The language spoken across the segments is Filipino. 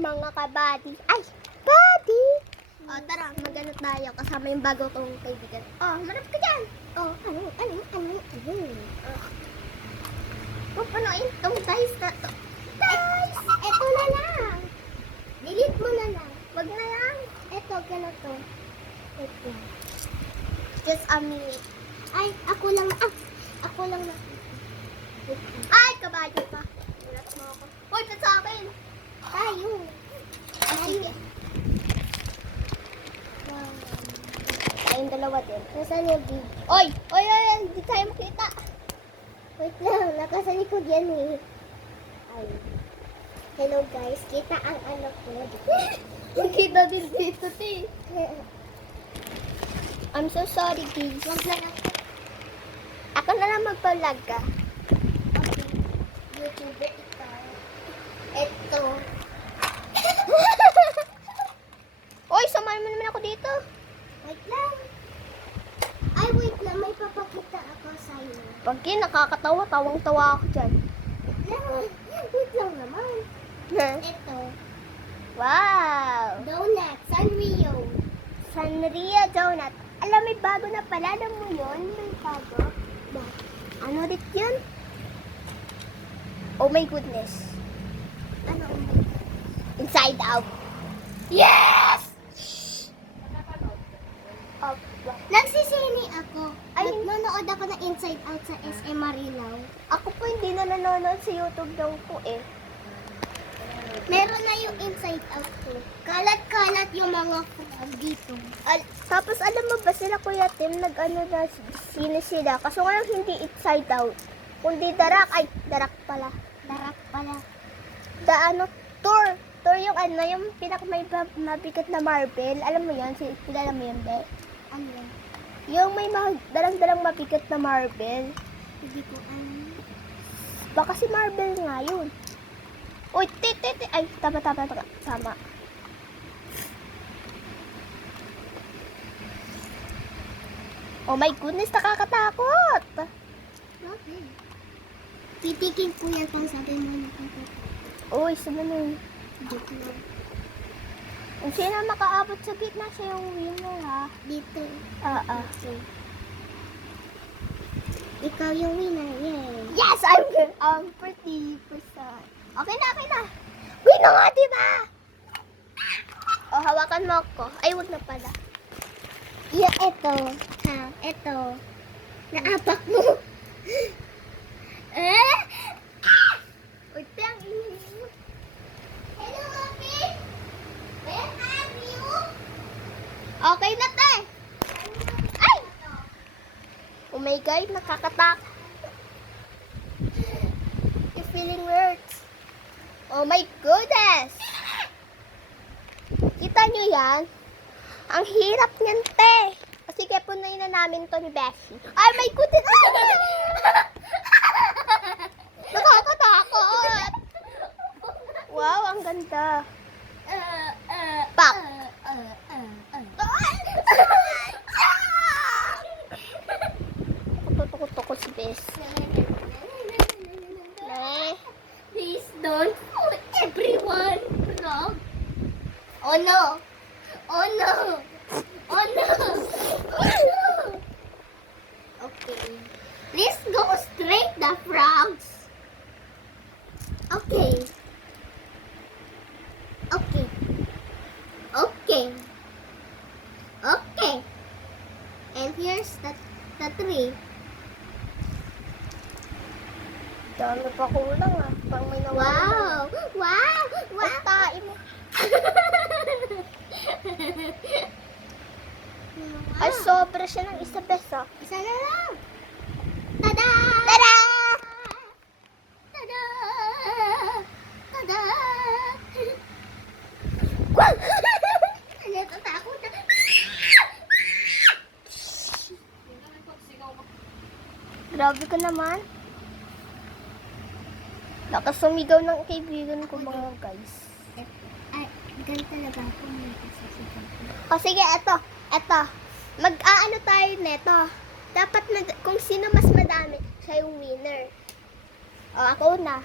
mga kabady. Ay, buddy! O, tara, magano tayo kasama yung bago kong kaibigan. Oh, marap ka dyan. Oh, ano, ano, ano, ano. Oh. Pupunuin tong dice na to. Dice! Eto na lang. Delete mo na lang. Wag na lang. Eto, ganito. Eto. Just a minute. Ay, ako lang, ah, ako lang na. Ay, kabayo pa. Ulat mo ako. Pa sa akin. Tayo. Tayo. Tayong dalawa din. Nasaan yung big? Oy! Oy, oy, oy! Hindi tayo makita. Wait lang, nasa likod yan eh. Ay. Hello guys, kita ang anak ko. Nakita din dito, ti. I'm so sorry, guys. Wag lang ako. Ako na lang magpa-vlog ka. Okay. YouTuber Eto. Oy, samahan mo naman ako dito. Wait lang. Ay, wait lang. May papakita ako sa'yo. Pag yun, nakakatawa, tawang-tawa ako dyan. Wait lang. Wait lang naman. Ito. Wow! Donut. Sanrio. Sanrio Donut. Alam, may bago na pala. Alam mo yun? May bago. Ba? Ano rin yun? Oh my goodness. Inside out. Yes! Oh, Nagsisini ako. Ay, nanonood ako ng Inside Out sa SM Marilao. Ako po hindi na nanonood sa YouTube daw po eh. Meron na yung Inside Out ko. Kalat-kalat yung mga frog dito. Al- tapos alam mo ba sila Kuya Tim, nag-ano na sino sila. Kaso ngayon hindi Inside Out. Kundi Darak. Ay, Darak pala. Darak pala. Da ano, Tour. Tour yung ano, yung pinak may mabigat na marble. Alam mo yun? Si- Kilala mo yun, Be? Ano yan? Yung may ma- dalang-dalang mabigat na marble. Hindi ko alam. Baka si marble nga yun. Uy, tit, tit, tit. Ay, tama, tama, tama. Sama. Oh my goodness, nakakatakot. Bakit? Titikin ko yan kung sabi mo nakakatakot. Uy, saan na yun? Kung sino makaabot sa gitna, siya yung winner, ha? Dito. Ah, ah. Ikaw yung winner, yay! Yes! I'm good! I'm pretty person. Okay na, okay na. Uy, na nga, diba? O, hawakan mo ako. Ay, wag na pala. Yeah, eto. Ha, eto. Naapak mo. eh? Uy, te, ang ingay mo. Hello, Mami. Where are you? Okay na, te. Ay! Oh my God, nakakatak. Your feeling words. Oh my goodness! Kita nyo yan? Ang hirap niyan, te. O sige, punuin na namin to ni Beshi. Ay, my goodness! Nakakatakot! Wow, ang ganda. Pak! Tutok-tutok si Bes. Eh, Please don't put everyone wrong. Oh no! Oh no! Oh no! Oh no! Okay. Please go straight the frogs. Okay. Okay. Okay. Okay. And here's the the tree. Dami pa kulang ah. Pang may nawala. Wow! Wow! Wow! Basta, mo. Ay, sobra siya ng isa ah. Isa na lang. Tada! Tada! Tada! Tada! Ano ito takot na? Grabe ka naman. Nakasumigaw ng kaibigan ko mga guys. Ay, ganun talaga ako may kasasigaw. O sige, eto. Eto. Mag-aano tayo neto. Dapat na, kung sino mas madami, siya yung winner. O, ako na.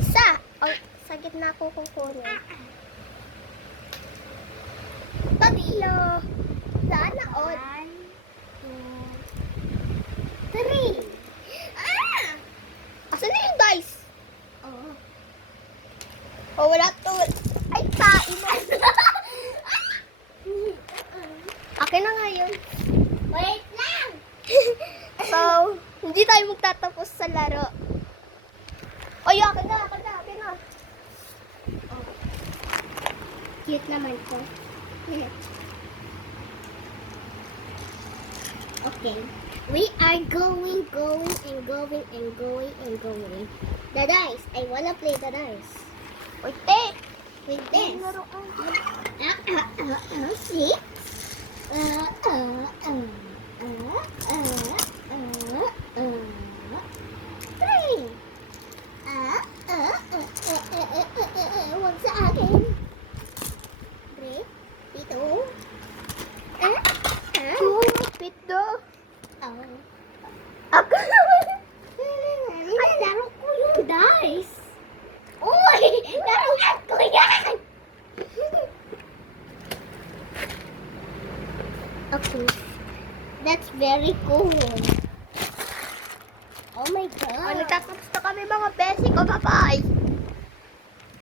Isa. O, sa gitna. ticket na ako kukunin. Tatlo. Sana all. One, two, Three. Ah! Asan na yung dice? oh. Oh, wala to. Ay, tain mo. Akin na nga yun. Wait lang! So, hindi tayo magtatapos sa laro. Ay, akin na, akin na, akin na. Cute naman ko. okay. We are going, going, and going, and going, and going. The dice. I wanna play the dice. With this. Laro ka. Uh, uh, uh, uh. Uh, uh, uh, uh, okay. That's very cool. Oh my Oh, god. nagtatapos na kami mga basic. Oh, bye-bye.